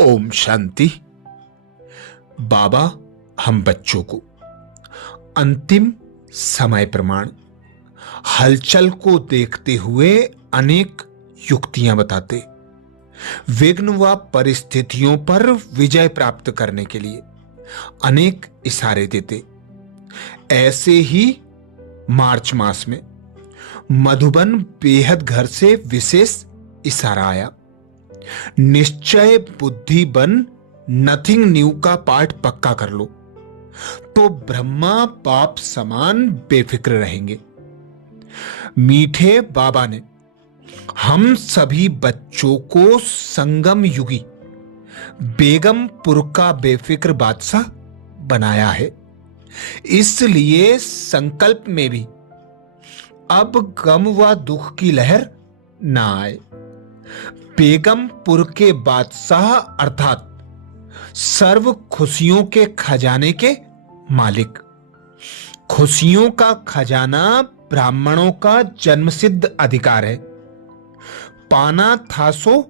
ओम शांति। बाबा हम बच्चों को अंतिम समय प्रमाण हलचल को देखते हुए अनेक युक्तियां बताते, विघ्न व परिस्थितियों पर विजय प्राप्त करने के लिए अनेक इशारे देते। ऐसे ही मार्च मास में मधुबन बेहद घर से विशेष इशारा आया। निश्चय बुद्धि बन नथिंग न्यू का पाठ पक्का कर लो तो ब्रह्मा बाप समान बेफिक्र रहेंगे। मीठे बाबा ने हम सभी बच्चों को संगम युगी बेगमपुर का बेफिक्र बादशाह बनाया है। इसलिए संकल्प में भी अब गम व दुख की लहर ना आए। बेगमपुर के बादशाह अर्थात सर्व खुशियों के खजाने के मालिक। खुशियों का खजाना ब्राह्मणों का जन्मसिद्ध अधिकार है। पाना था सो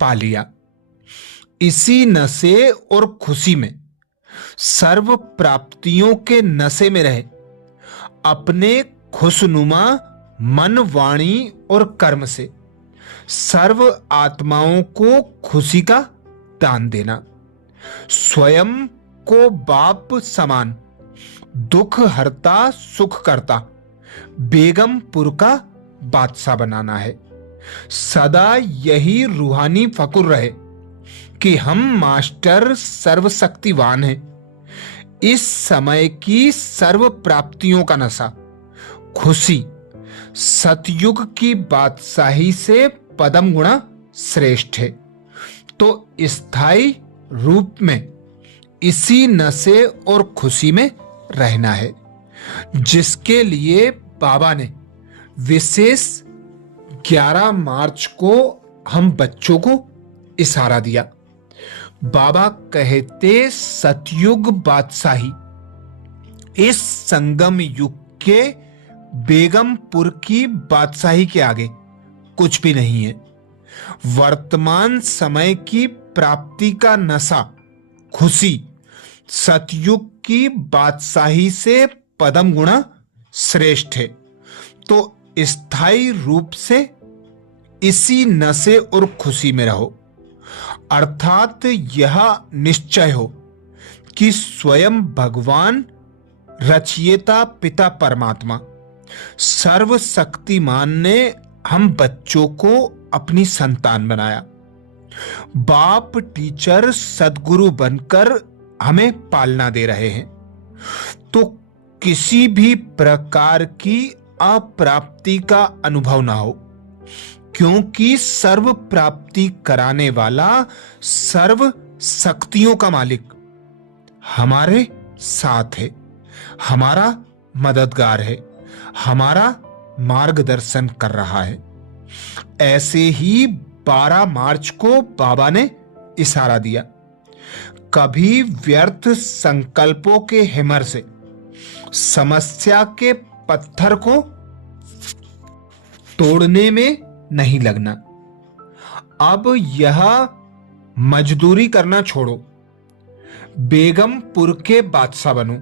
पा लिया। इसी नशे और खुशी में सर्व प्राप्तियों के नशे में रहे अपने खुशनुमा मन वाणी और कर्म से सर्व आत्माओं को खुशी का दान देना, स्वयं को बाप समान दुख हरता सुख करता बेगमपुर का बादशाह बनाना है। सदा यही रूहानी फकुर रहे कि हम मास्टर सर्वशक्तिवान हैं। इस समय की सर्व प्राप्तियों का नशा खुशी सतयुग की बादशाही से पदम गुणा श्रेष्ठ है। तो स्थायी रूप में इसी नशे और खुशी में रहना है, जिसके लिए बाबा ने विशेष 11 मार्च को हम बच्चों को इशारा दिया। बाबा कहते सतयुग बादशाही इस संगम युग के बेगमपुर की बादशाही के आगे कुछ भी नहीं है। वर्तमान समय की प्राप्ति का नशा खुशी सतयुग की बादशाही से पदम गुणा श्रेष्ठ है। तो स्थायी रूप से इसी नशे और खुशी में रहो, अर्थात यह निश्चय हो कि स्वयं भगवान रचयिता पिता परमात्मा सर्वशक्तिमान ने हम बच्चों को अपनी संतान बनाया। बाप टीचर सदगुरु बनकर हमें पालना दे रहे हैं। तो किसी भी प्रकार की अप्राप्ति का अनुभव ना हो, क्योंकि सर्व प्राप्ति कराने वाला सर्व शक्तियों का मालिक हमारे साथ है, हमारा मददगार है, हमारा मार्गदर्शन कर रहा है। ऐसे ही 12 मार्च को बाबा ने इशारा दिया। कभी व्यर्थ संकल्पों के हिमर से समस्या के पत्थर को तोड़ने में नहीं लगना। अब यह मजदूरी करना छोड़ो, बेगमपुर के बादशाह बनो।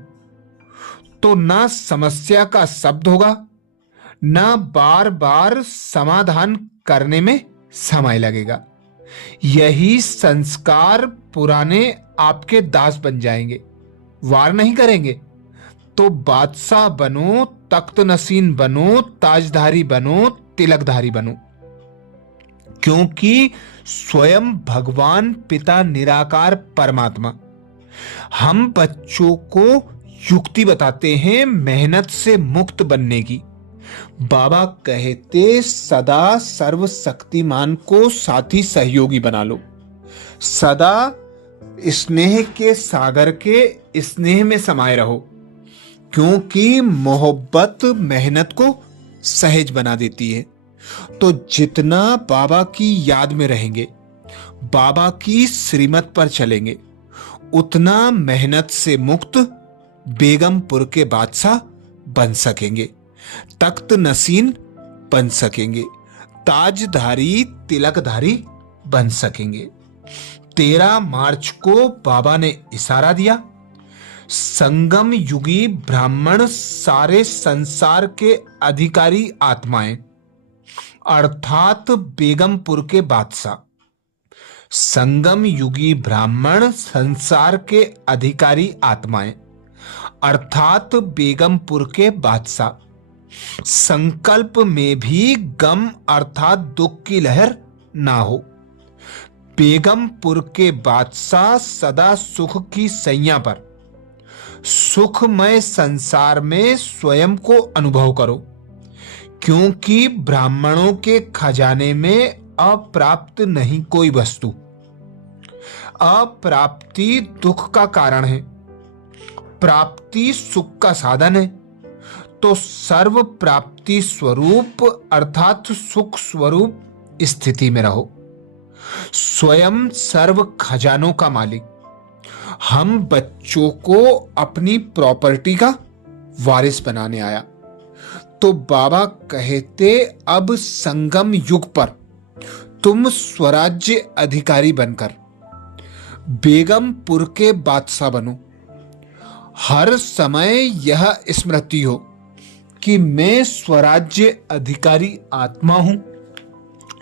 तो ना समस्या का शब्द होगा, ना बार बार समाधान करने में समय लगेगा। यही संस्कार पुराने आपके दास बन जाएंगे, वार नहीं करेंगे। तो बादशाह बनो, तख्त नसीन बनो, ताजधारी बनो, तिलकधारी बनो, क्योंकि स्वयं भगवान पिता निराकार परमात्मा हम बच्चों को युक्ति बताते हैं मेहनत से मुक्त बनने की। बाबा कहते सदा सर्वशक्तिमान को साथी सहयोगी बना लो। सदा स्नेह के सागर के स्नेह में समाये रहो, क्योंकि मोहब्बत मेहनत को सहज बना देती है। तो जितना बाबा की याद में रहेंगे, बाबा की श्रीमत पर चलेंगे, उतना मेहनत से मुक्त बेगमपुर के बादशाह बन सकेंगे, तख्त नसीन बन सकेंगे, ताजधारी तिलकधारी बन सकेंगे। 13 मार्च को बाबा ने इशारा दिया, संगम युगी ब्राह्मण सारे संसार के अधिकारी आत्माएं, अर्थात बेगमपुर के बादशाह। संगम युगी ब्राह्मण संसार के अधिकारी आत्माएं, अर्थात बेगमपुर के बादशाह। संकल्प में भी गम अर्थात दुख की लहर ना हो। बेगमपुर के बादशाह सदा सुख की सैया पर सुखमय संसार में स्वयं को अनुभव करो, क्योंकि ब्राह्मणों के खजाने में अप्राप्त नहीं कोई वस्तु। अप्राप्ति दुख का कारण है, प्राप्ति सुख का साधन है। तो सर्व प्राप्ति स्वरूप अर्थात सुख स्वरूप स्थिति में रहो। स्वयं सर्व खजानों का मालिक। हम बच्चों को अपनी प्रॉपर्टी का वारिस बनाने आया। तो बाबा कहते, अब संगम युग पर तुम स्वराज्य अधिकारी बनकर बेगमपुर के बादशाह बनो। हर समय यह स्मृति हो कि मैं स्वराज्य अधिकारी आत्मा हूं।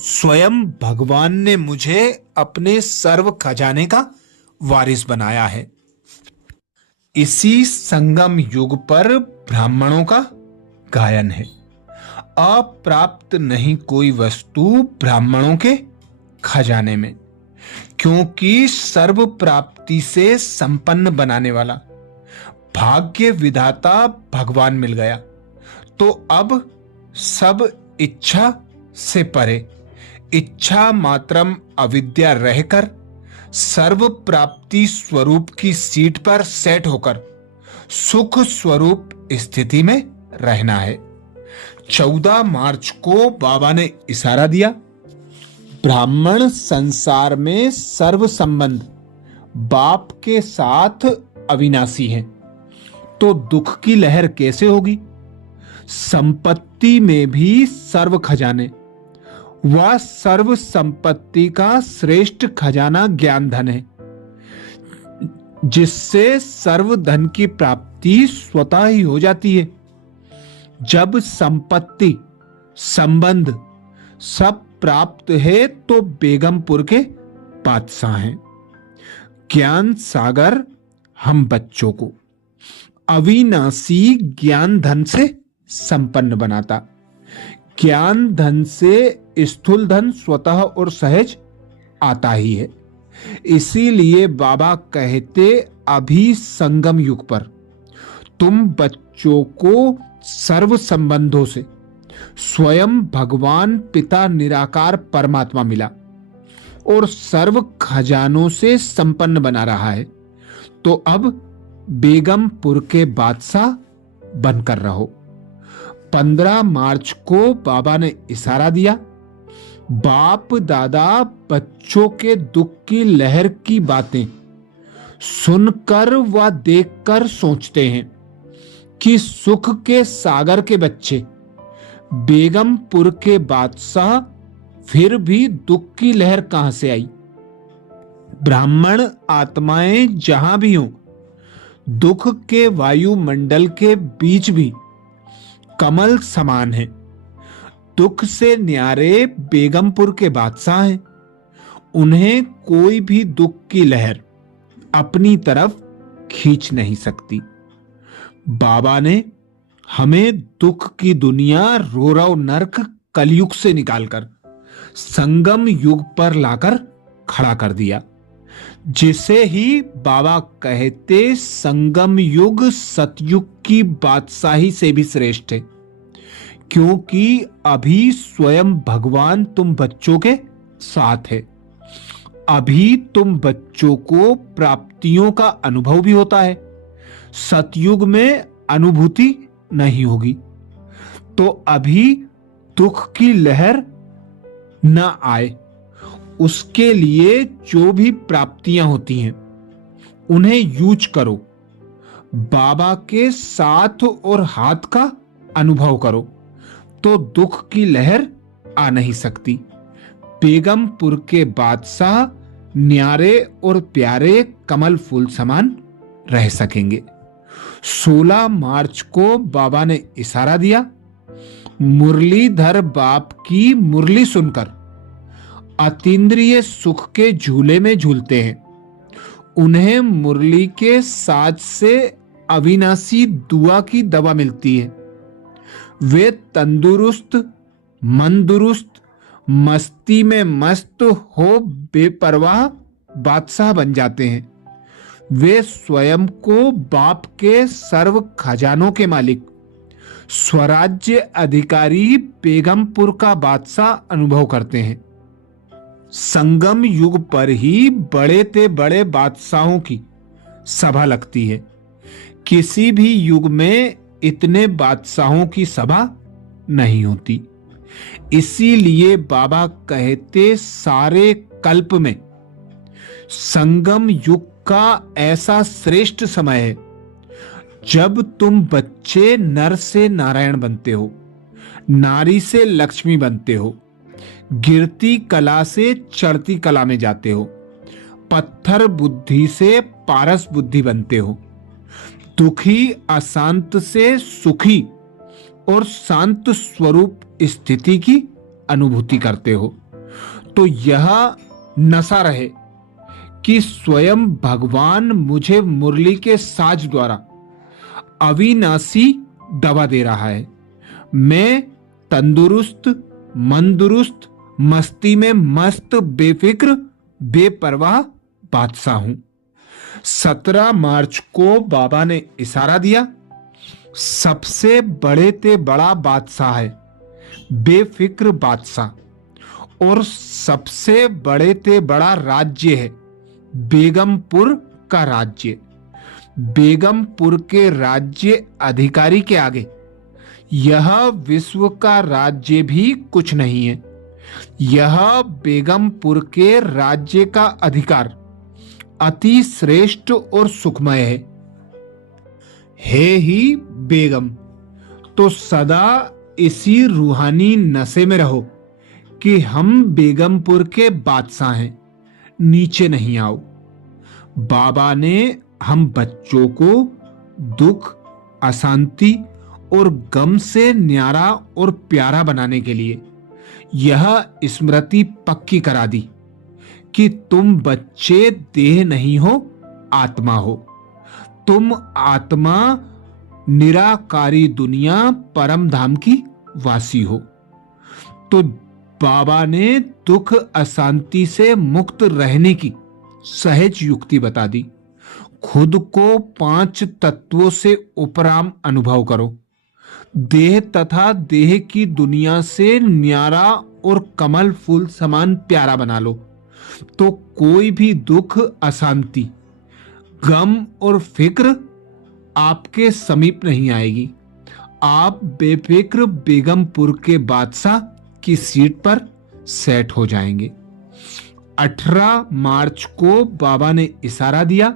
स्वयं भगवान ने मुझे अपने सर्व खजाने का वारिस बनाया है। इसी संगम युग पर ब्राह्मणों का गायन है। अप्राप्त नहीं कोई वस्तु ब्राह्मणों के खजाने में, क्योंकि सर्व प्राप्ति से संपन्न बनाने वाला भाग्य विधाता भगवान मिल गया। तो अब सब इच्छा से परे, इच्छा मात्रम अविद्या रहकर सर्व प्राप्ति स्वरूप की सीट पर सेट होकर सुख स्वरूप स्थिति में रहना है। 14 मार्च को बाबा ने इशारा दिया, ब्राह्मण संसार में सर्व संबंध बाप के साथ अविनाशी हैं, तो दुख की लहर कैसे होगी। संपत्ति में भी सर्व खजाने, वह सर्व संपत्ति का श्रेष्ठ खजाना ज्ञान धन है, जिससे सर्व धन की प्राप्ति स्वतः ही हो जाती है। जब संपत्ति संबंध सब प्राप्त है तो बेगमपुर के बादशाह हैं। ज्ञान सागर हम बच्चों को अविनाशी ज्ञान धन से संपन्न बनाता। ज्ञान धन से स्थूल धन स्वतः और सहज आता ही है। इसीलिए बाबा कहते, अभी संगम युग पर तुम बच्चों को सर्व संबंधों से स्वयं भगवान पिता निराकार परमात्मा मिला और सर्व खजानों से संपन्न बना रहा है। तो अब बेगमपुर के बादशाह बनकर रहो। 15 मार्च को बाबा ने इशारा दिया, बाप दादा बच्चों के दुख की लहर की बातें सुनकर व देखकर सोचते हैं कि सुख के सागर के बच्चे बेगमपुर के बादशाह फिर भी दुख की लहर कहां से आई। ब्राह्मण आत्माएं जहां भी हों, दुख के वायुमंडल के बीच भी कमल समान है। दुख से न्यारे बेगमपुर के बादशाह हैं। उन्हें कोई भी दुख की लहर अपनी तरफ खींच नहीं सकती। बाबा ने हमें दुख की दुनिया रोरव नरक कलयुग से निकालकर संगम युग पर लाकर खड़ा कर दिया, जिसे ही बाबा कहते, संगम युग सतयुग की बादशाही से भी श्रेष्ठ है, क्योंकि अभी स्वयं भगवान तुम बच्चों के साथ है। अभी तुम बच्चों को प्राप्तियों का अनुभव भी होता है। सतयुग में अनुभूति नहीं होगी। तो अभी दुख की लहर न आए, उसके लिए जो भी प्राप्तियां होती हैं उन्हें यूज करो। बाबा के साथ और हाथ का अनुभव करो, तो दुख की लहर आ नहीं सकती। बेगमपुर के बादशाह न्यारे और प्यारे कमल फूल समान रह सकेंगे। 16 मार्च को बाबा ने इशारा दिया। मुरलीधर बाप की मुरली सुनकर अतीन्द्रिय सुख के झूले में झूलते हैं। उन्हें मुरली के साज से अविनाशी दुआ की दवा मिलती है। वे तंदुरुस्त, मंदुरुस्त, मस्ती में मस्त हो बेपरवाह बादशाह बन जाते हैं। वे स्वयं को बाप के सर्व खजानों के मालिक, स्वराज्य अधिकारी बेगमपुर का बादशाह अनुभव करते हैं। संगम युग पर ही बड़े ते बड़े बादशाहों की सभा लगती है। किसी भी युग में इतने बादशाहों की सभा नहीं होती। इसीलिए बाबा कहते सारे कल्प में संगम युग का ऐसा श्रेष्ठ समय है जब तुम बच्चे नर से नारायण बनते हो, नारी से लक्ष्मी बनते हो, गिरती कला से चढ़ती कला में जाते हो, पत्थर बुद्धि से पारस बुद्धि बनते हो, दुखी अशांत से सुखी और शांत स्वरूप स्थिति की अनुभूति करते हो। तो यह नशा रहे कि स्वयं भगवान मुझे मुरली के साज द्वारा अविनाशी दवा दे रहा है। मैं तंदुरुस्त, मंदुरुस्त, मस्ती में मस्त, बेफिक्र, बेपरवाह बादशाह हूं। 17 मार्च को बाबा ने इशारा दिया। सबसे बड़े ते बड़ा बादशाह है बेफिक्र बादशाह, और सबसे बड़े ते बड़ा राज्य है बेगमपुर का राज्य। बेगमपुर के राज्य अधिकारी के आगे यह विश्व का राज्य भी कुछ नहीं है। यह बेगमपुर के राज्य का अधिकार अति श्रेष्ठ और सुखमय है ही बेगम। तो सदा इसी रूहानी नशे में रहो कि हम बेगमपुर के बादशाह हैं, नीचे नहीं आओ। बाबा ने हम बच्चों को दुख, अशांति और गम से न्यारा और प्यारा बनाने के लिए यह स्मृति पक्की करा दी कि तुम बच्चे देह नहीं हो, आत्मा हो। तुम आत्मा निराकारी दुनिया परम धाम की वासी हो। तो बाबा ने दुख अशांति से मुक्त रहने की सहज युक्ति बता दी। खुद को 5 तत्वों से उपराम अनुभव करो। देह तथा देह की दुनिया से न्यारा और कमल फूल समान प्यारा बना लो, तो कोई भी दुख, अशांति, गम और फिक्र आपके समीप नहीं आएगी। आप बेफिक्र बेगमपुर के बादशाह की सीट पर सेट हो जाएंगे। 18 मार्च को बाबा ने इशारा दिया।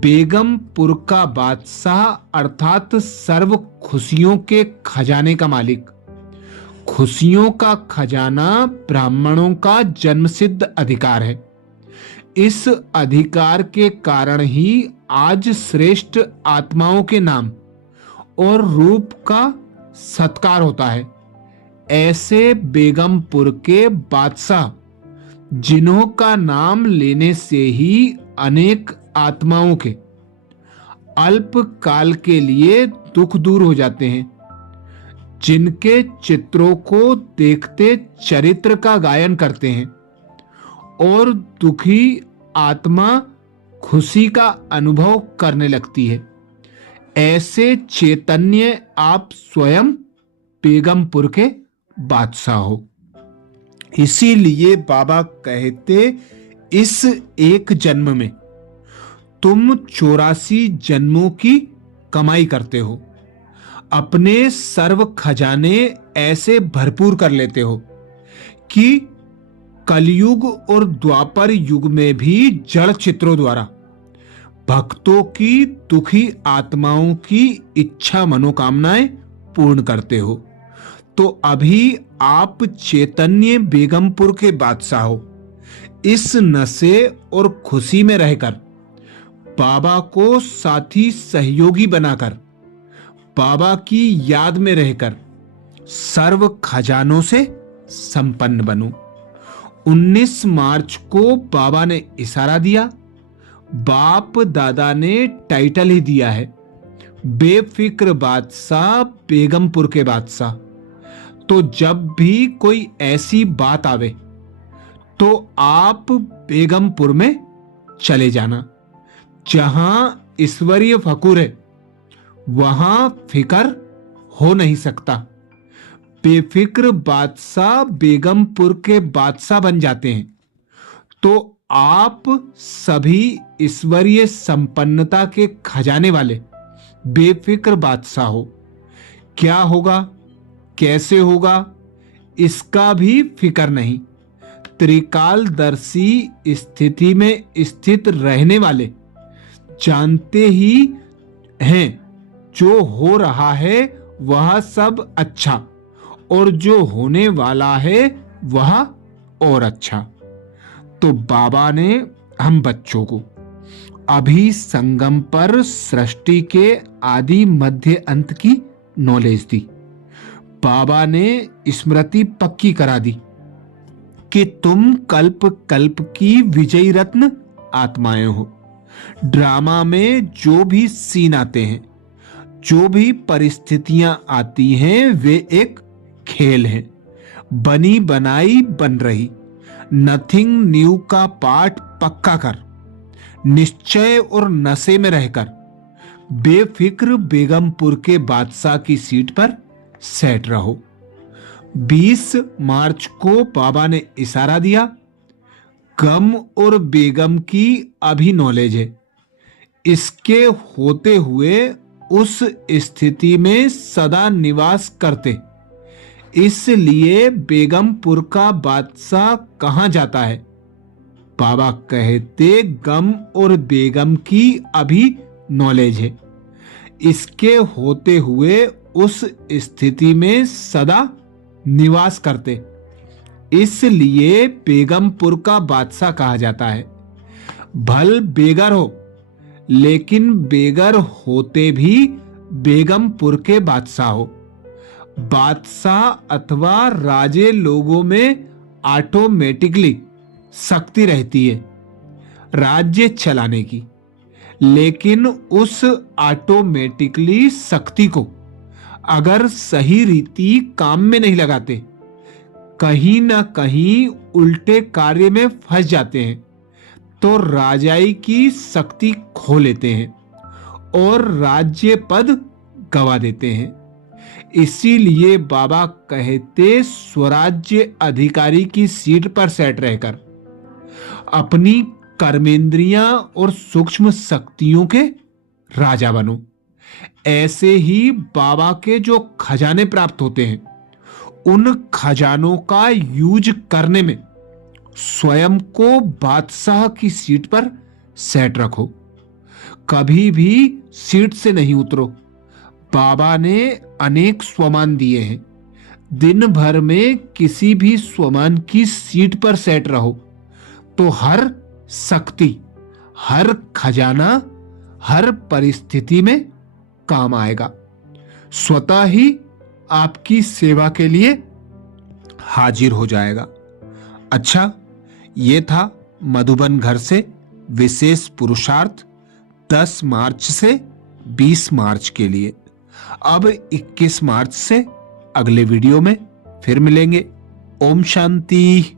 बेगमपुर का बादशाह अर्थात सर्व खुशियों के खजाने का मालिक। खुशियों का खजाना ब्राह्मणों का जन्मसिद्ध अधिकार है। इस अधिकार के कारण ही आज श्रेष्ठ आत्माओं के नाम और रूप का सत्कार होता है। ऐसे बेगमपुर के बादशाह जिन्हों का नाम लेने से ही अनेक आत्माओं के अल्प काल के लिए दुख दूर हो जाते हैं, जिनके चित्रों को देखते चरित्र का गायन करते हैं और दुखी आत्मा खुशी का अनुभव करने लगती है, ऐसे चैतन्य आप स्वयं बेगमपुर के बादशाह हो। इसीलिए बाबा कहते इस एक जन्म में तुम 84 जन्मों की कमाई करते हो। अपने सर्व खजाने ऐसे भरपूर कर लेते हो कि कलयुग और द्वापर युग में भी जड़ चित्रों द्वारा भक्तों की दुखी आत्माओं की इच्छा मनोकामनाएं पूर्ण करते हो। तो अभी आप चैतन्य बेगमपुर के बादशाह हो। इस नशे और खुशी में रहकर, बाबा को साथी सहयोगी बनाकर, बाबा की याद में रहकर सर्व खजानों से संपन्न बनूं। 19 मार्च को बाबा ने इशारा दिया। बाप दादा ने टाइटल ही दिया है, बेफिक्र बादशाह, बेगमपुर के बादशाह। तो जब भी कोई ऐसी बात आवे तो आप बेगमपुर में चले जाना। जहां ईश्वरीय फकूर है वहां फिकर हो नहीं सकता। बेफिक्र बादशाह बेगमपुर के बादशाह बन जाते हैं तो आप सभी ईश्वरीय संपन्नता के खजाने वाले बेफिक्र बादशाह हो। क्या होगा, कैसे होगा, इसका भी फिक्र नहीं। त्रिकालदर्शी स्थिति में स्थित रहने वाले जानते ही हैं जो हो रहा है वह सब अच्छा, और जो होने वाला है वह और अच्छा। तो बाबा ने हम बच्चों को अभी संगम पर सृष्टि के आदि मध्य अंत की नॉलेज दी। बाबा ने स्मृति पक्की करा दी कि तुम कल्प कल्प की विजयी रत्न आत्माएं हो। ड्रामा में जो भी सीन आते हैं, जो भी परिस्थितियां आती हैं, वे एक खेल है। बनी बनाई बन रही। नथिंग न्यू का पाठ पक्का कर, निश्चय और नशे में रहकर बेफिक्र बेगमपुर के बादशाह की सीट पर सेट रहो। 20 मार्च को बाबा ने इशारा दिया। गम और बेगम की अभी नॉलेज है। इसके होते हुए उस स्थिति में सदा निवास करते, इसलिए बेगमपुर का बादशाह कहां जाता है? बाबा कहते गम और बेगम की अभी नॉलेज है। इसके होते हुए उस स्थिति में सदा निवास करते, इसलिए बेगमपुर का बादशाह कहा जाता है। भल बेगर हो, लेकिन बेगर होते भी बेगमपुर के बादशाह हो। बादशाह अथवा राजे लोगों में ऑटोमेटिकली शक्ति रहती है राज्य चलाने की, लेकिन उस ऑटोमेटिकली शक्ति को अगर सही रीति काम में नहीं लगाते, कहीं ना कहीं उल्टे कार्य में फंस जाते हैं तो राजाई की शक्ति खो लेते हैं और राज्य पद गवा देते हैं। इसीलिए बाबा कहते स्वराज्य अधिकारी की सीट पर सेट रहकर अपनी कर्मेंद्रियां और सूक्ष्म शक्तियों के राजा बनो। ऐसे ही बाबा के जो खजाने प्राप्त होते हैं, उन खजानों का यूज करने में स्वयं को बादशाह की सीट पर सेट रखो। कभी भी सीट से नहीं उतरो। बाबा ने अनेक स्वमान दिए हैं। दिन भर में किसी भी स्वमान की सीट पर सेट रहो तो हर शक्ति, हर खजाना, हर परिस्थिति में काम आएगा। स्वतः ही आपकी सेवा के लिए हाजिर हो जाएगा। अच्छा, ये था मधुबन घर से विशेष पुरुषार्थ 10 मार्च से 20 मार्च के लिए। अब 21 मार्च से अगले वीडियो में फिर मिलेंगे। ओम शांति।